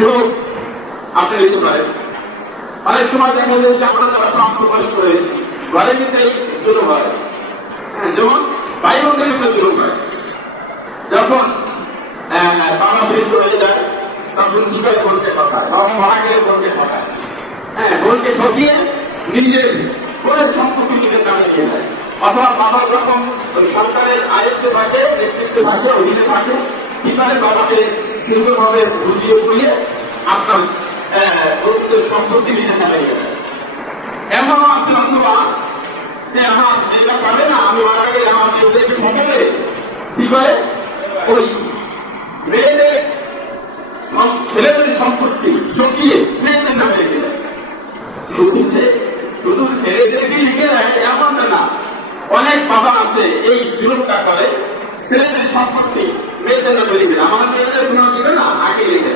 এবং আপনি লিখতে পারেন। অনেক সময় দেখা যায় যে আমরা তারা প্রকাশ করে ঘরে নিতেই জুলুম হয়। যেমন ভাই বোনদের উপরে জুলুম হয়। যখন বাবা ফেরত হয়ে যায় তখন কি করে বোনকে ঠকায়, বাবা মারা গেলে বোনকে ঠকায়। বোনকে ঠকিয়ে নিজের করে সম্পত্তি নিজের নামে খেয়ে দেয়। অথবা বাবা যখন সরকারের আয়ত্তে থাকে, নেতৃত্বে থাকে, অধীনে থাকে, কি করে বাবাকে সুন্দরভাবে বুঝিয়ে পুড়িয়ে আপনার সম্পত্তি নিজের নামে খেয়ে দেয়। এমনও আছে অথবা যে আমার যেটা পাবে না, আমি মারা গেলে আমার মেয়েদেরকে ঠকাবে, কি করে ওই মেয়েদের ছেলেদের সম্পত্তি চকিয়ে মেয়েদের নামে রেখে দেয়। শুধু ছেলেদেরকে লিখে দেয় এমনটা না, অনেক বাবা আছে এই জুলুমটা করে ছেলেদের সম্পত্তি মেয়েদের নামে লিখে দেয়। আমার মেয়েদের কোনো দিবে না, আগে লিখে দেয়।